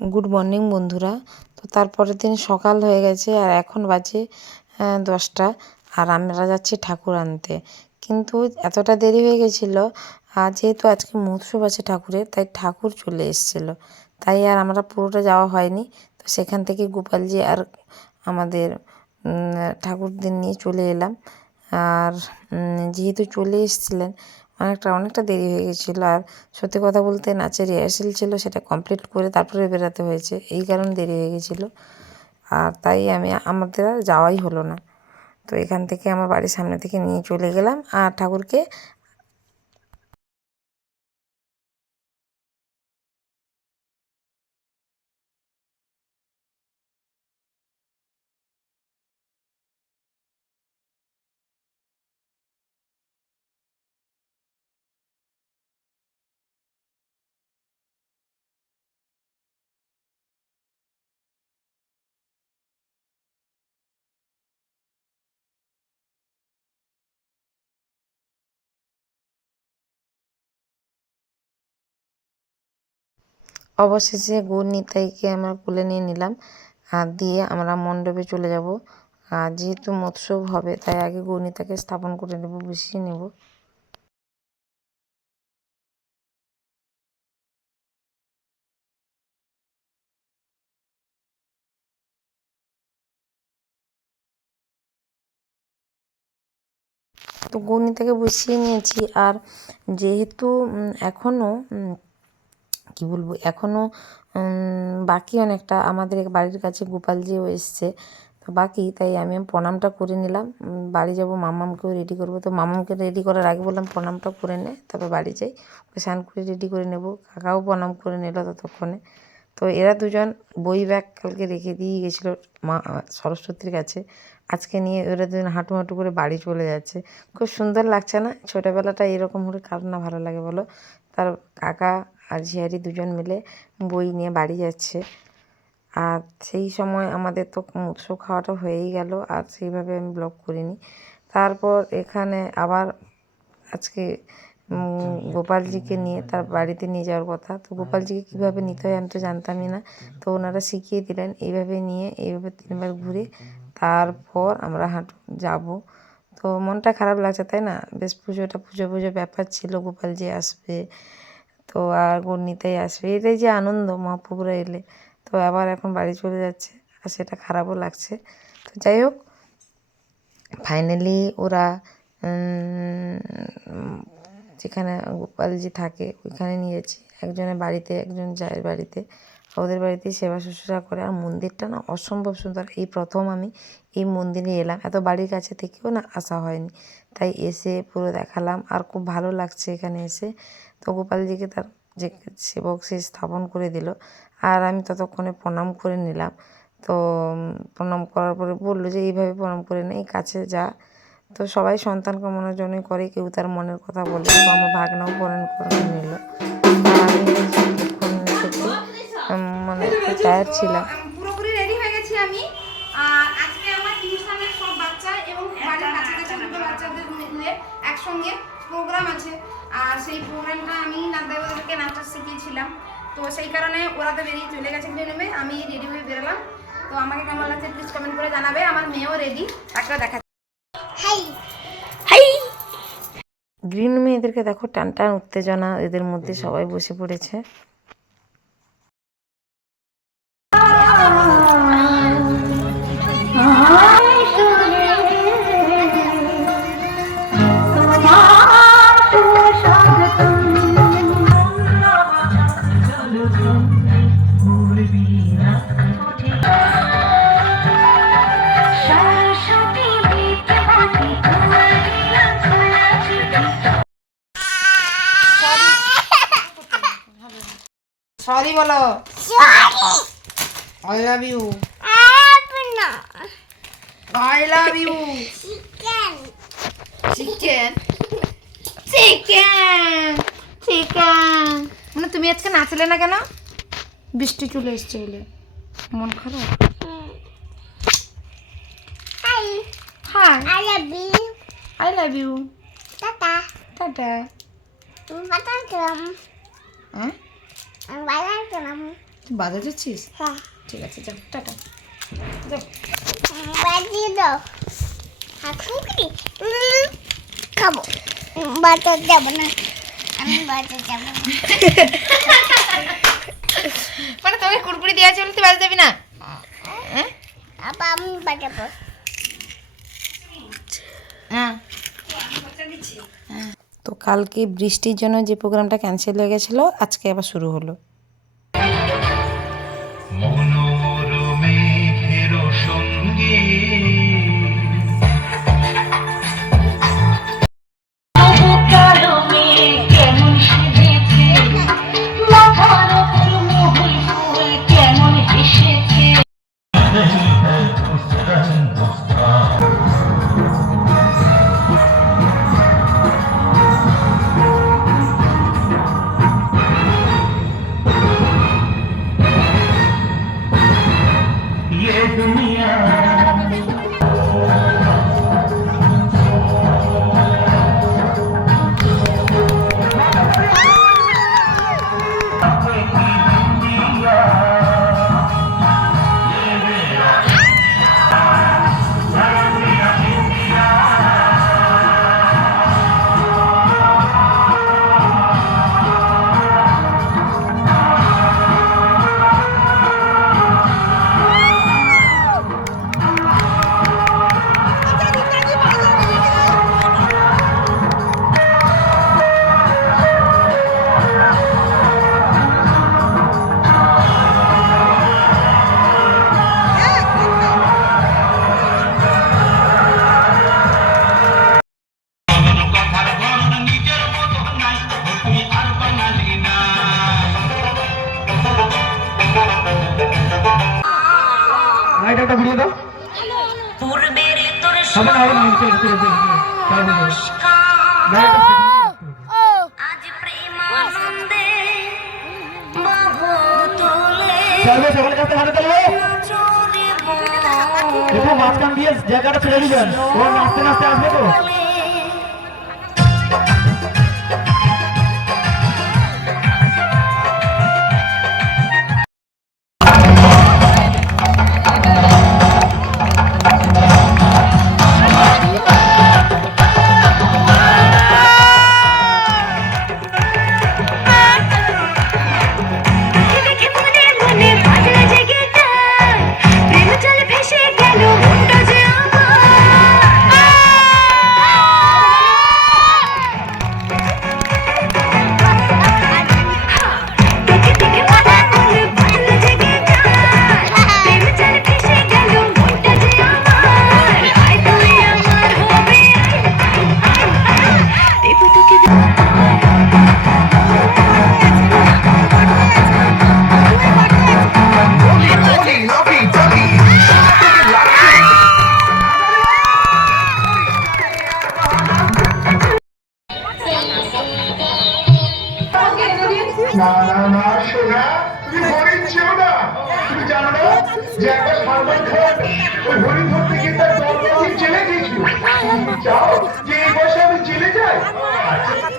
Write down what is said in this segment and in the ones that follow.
Good morning বন্ধুরা। তো তারপরের দিন সকাল হয়ে গেছে আর এখন বাজে দশটা আর আমরা যাচ্ছি ঠাকুর আনতে। কিন্তু এতটা দেরি হয়ে গেছিল, আর যেহেতু আজকে মহোৎসব আছে ঠাকুরের, তাই ঠাকুর চলে এসেছিল। তাই আর আমরা পুরোটা যাওয়া হয়নি, তো সেখান থেকে গোপালজি আর আমাদের ঠাকুরদের নিয়ে চলে এলাম। আর যেহেতু চলে এসেছিলেন অনেকটা অনেকটা দেরি হয়ে গেছিল। আর সত্যি কথা বলতে নাচের রিহার্সেল ছিল, সেটা কমপ্লিট করে তারপরে বেরোতে হয়েছে। এই কারণে দেরি হয়ে গেছিল। আর তাই আমি, আমাদের আর যাওয়াই হলো না। তো এখান থেকে আমার বাড়ির সামনে থেকে নিয়ে চলে গেলাম। আর ঠাকুরকে অবশেষে গৌর নিতাইকে আমরা কোলে নিয়ে নিলাম। আর দিয়ে আমরা মণ্ডপে চলে যাব। আর যেহেতু মৎস্যব হবে, তাই আগে গৌরনিতাকে স্থাপন করে নেব, বসিয়ে নেব। তো গৌরনিতাকে বসিয়ে নিয়েছি। আর যেহেতু এখনও কি বলব? এখনও বাকি অনেকটা। আমাদের বাড়ির কাছে গোপালজিও এসছে। তো বাকি, তাই আমি প্রণামটা করে নিলাম। বাড়ি যাব, মামামকেও রেডি করব। তো মামামকে রেডি করার আগে বললাম প্রণামটা করে নে, তারপর বাড়ি যাই। ওকে স্নান করে রেডি করে নেব। কাকাও প্রণাম করে নিল ততক্ষণে। তো এরা দুজন বই ব্যাগ কালকে রেখে দিয়ে গেছিল মা, সরস্বতীর কাছে। আজকে নিয়ে ওরা দুজন হাঁটু হাঁটু করে বাড়ি চলে যাচ্ছে। খুব সুন্দর লাগছে না? ছোটোবেলাটা এরকম হলে কার না ভালো লাগে বলো? তার কাকা আর ঝিয়ারি দুজন মিলে বই নিয়ে বাড়ি যাচ্ছে। আর সেই সময় আমাদের তো উৎসব খাওয়াটা হয়েই গেল আর সেইভাবে আমি ব্লগ করিনি। তারপর এখানে আবার আজকে গোপালজিকে নিয়ে তার বাড়িতে নিয়ে যাওয়ার কথা। তো গোপালজিকে কীভাবে নিতে হয় আমি তো জানতামই না। তো ওনারা শিখিয়ে দিলেন এইভাবে নিয়ে এইভাবে তিনবার ঘুরে তারপর আমরা হাঁটু যাব। তো মনটা খারাপ লাগছে তাই না? বেশ পুজোটা পুজো পুজো ব্যাপার ছিল। গোপালজি আসবে তো আর গণ্ডিতেই আসবে। এটাই যে আনন্দ মহাপ্রভুরা এলে। তো আবার এখন বাড়ি চলে যাচ্ছে, আর সেটা খারাপও লাগছে। তো যাই হোক ফাইনালি ওরা যেখানে গোপালজি থাকে, ওইখানে নিয়েছি একজনের বাড়িতে, একজন যায় বাড়িতে। ওদের বাড়িতেই সেবা শুশ্রূষা করে। আর মন্দিরটা না অসম্ভব সুন্দর। এই প্রথম আমি এই মন্দিরে এলাম। এত বাড়ির কাছে থেকেও না আসা হয়নি। তাই এসে পুরো দেখালাম। আর খুব ভালো লাগছে এখানে এসে। তো গোপালজিকে তার যে সেবক সে স্থাপন করে দিল। আর আমি ততক্ষণে প্রণাম করে নিলাম। তো প্রণাম করার পরে বলল যে, এইভাবে প্রণাম করে নেই কাছে যা। তো সবাই সন্তান কামনার জন্যই করে, কেউ তার মনের কথা বলে তো আমার ভাগনাও প্রণাম করে নিল। আর আমি মানে টায়ার্ড ছিলাম একসঙ্গে প্রোগ্রাম আছে। আর সেই প্রোগ্রামটা আমি নাচদাই ওদেরকে নাচটা শিখিয়েছিলাম তো সেই কারণে ওরা তো বেরিয়ে চলে গেছে গ্রিন রুমে আমি রেডি হয়ে বেরোলাম। তো আমাকে কেমন লাগছে প্লিজ কমেন্ট করে জানাবে আমার মেয়েও রেডি তাকেও দেখা গ্রিন রুমে এদেরকে দেখো টান টান উত্তেজনা এদের মধ্যে সবাই বসে পড়েছে। সরি বলো I love you I love you chicken chicken chicken মানে তুমি আজকে নাচলে না কেন? বৃষ্টি চলে এসছে বলে। মন খারাপ? Hi I love you. I love you Tata. Tata Batagram. হ্যাঁ. তুই বাজার যাচ্ছিস? হ্যাঁ। ঠিক আছে যাও টাটা। যাও বাজিয়ে দাও। খাব। বাজার যাব না। আমি বাজার যাব মানে তোকে কুরকুরি দেওয়া আছে বলে তুই বাজাতে যাবি না? হ্যাঁ? আবার আমি বাজাবো হ্যাঁ। কালকে বৃষ্টির জন্য যে প্রোগ্রামটা ক্যান্সেল হয়ে গেছিল আজকে আবার শুরু হলো। দেখো মাঝখান দিয়ে জায়গাটা ছেড়ে দিবেন। ও নাচতে নাচতে আসবে তো?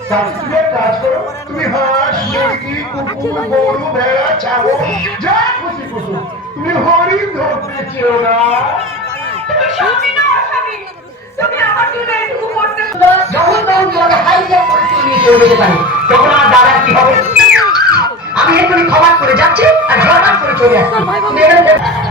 তুমি কাজ করো। তুমি হাঁস মুরগি কুকুর গরু ভেড়া ছাগল যা খুশি খুশি। তুমি হরিণ ধরতে চেও না। যখন তখন তোমাকে হাইজ্যাক করে নিয়ে চলে যেতে পারে তখন আমার দাদা কি হবে? আমি এক্ষুনি ক্ষমা করে যাচ্ছি আর ঝড় করে চলে আসছি।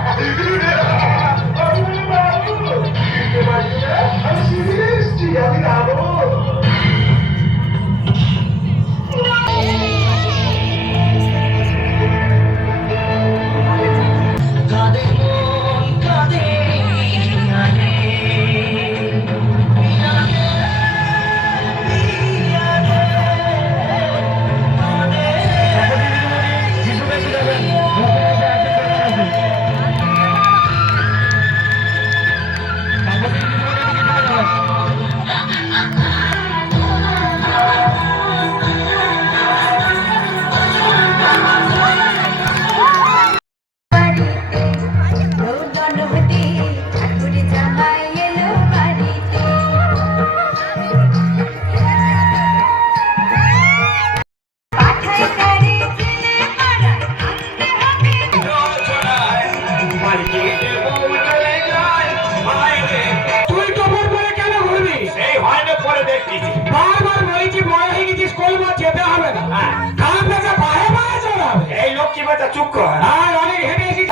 তুই টপর পরে কেন ঘুরবি? এই হয় না পরে দেখতেছি বারবার বলেছি বড় হয়ে গেছিস কলমা যেতে হবে না। হ্যাঁ। খারাপ লাগা পায়ে পায়ে চড়াবে এই লক্ষ্মী বাচ্চা চুপ কর। আর অনেক হেঁটে এসেছিস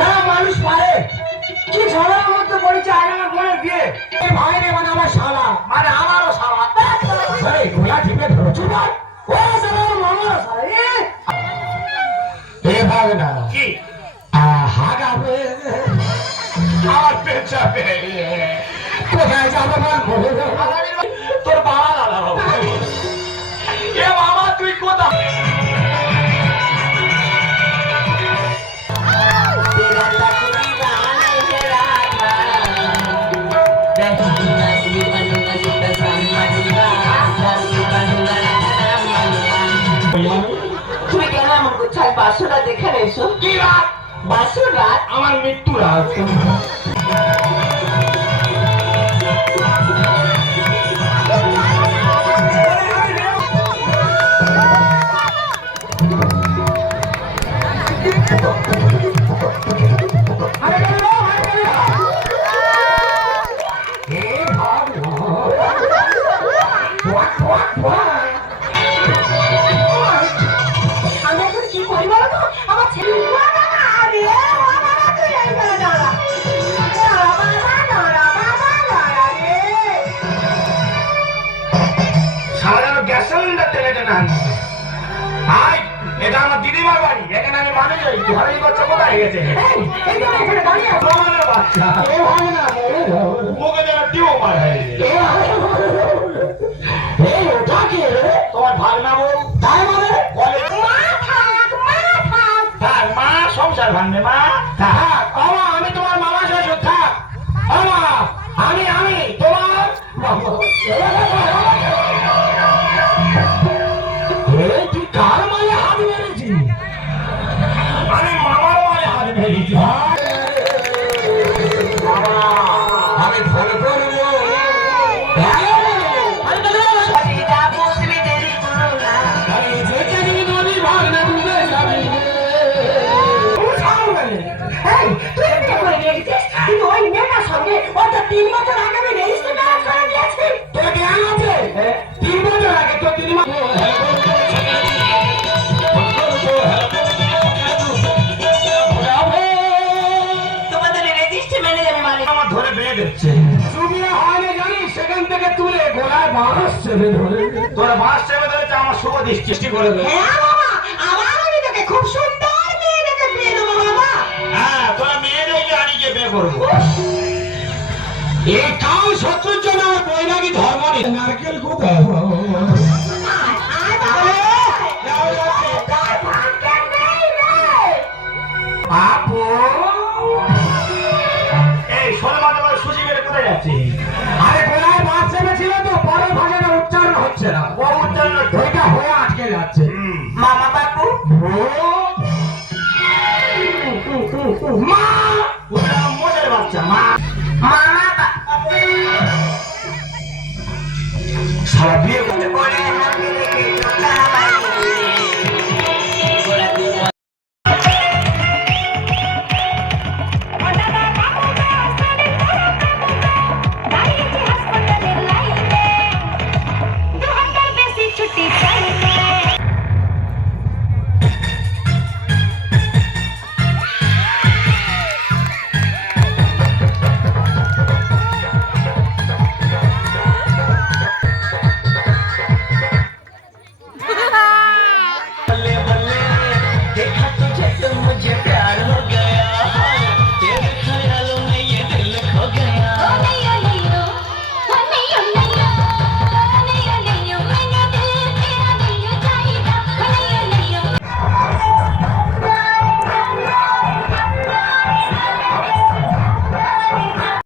না মানুষ পারে কি ঝড়ের মধ্যে পড়েছে আজ আমার বোনের বিয়ে? ভাই রে মানে আমার শালা। মানে আমারও সারা এই গোলা ধরো চুপ ও সারা মামারও এ! এ ভাগ না। কি? আমার পেছাবে কোথায় যাবে তোর বাবা দাদা এ মামা তুই কোথায়? তুমি কেন করছ আজ বাসর রাত এসো কি রাত বাসর রাত আমার মৃত্যু রাত আমি কোথায় গেছে এই এখানে দাঁড়িয়ে বাচ্চা এ ভাগ না বেয়ে দিচ্ছে সুবিধা হয় না জানিস সেখান থেকে তুলে গোলায় বাঁশ চেপে ধরে। তোরা বাস চেপে ধরেছে আমার শুভ দৃষ্টি করে দেবে হ্যাঁ খুব সুন্দর মেয়ে দেখে বিয়ে দেবো বাবা। হ্যাঁ তোরা মেয়েদেরকে আনিকে বিয়ে করব। এটাও শত্রুর জন্য আমার বৈরাগী ধর্ম নেই। নারকেল কোথায়?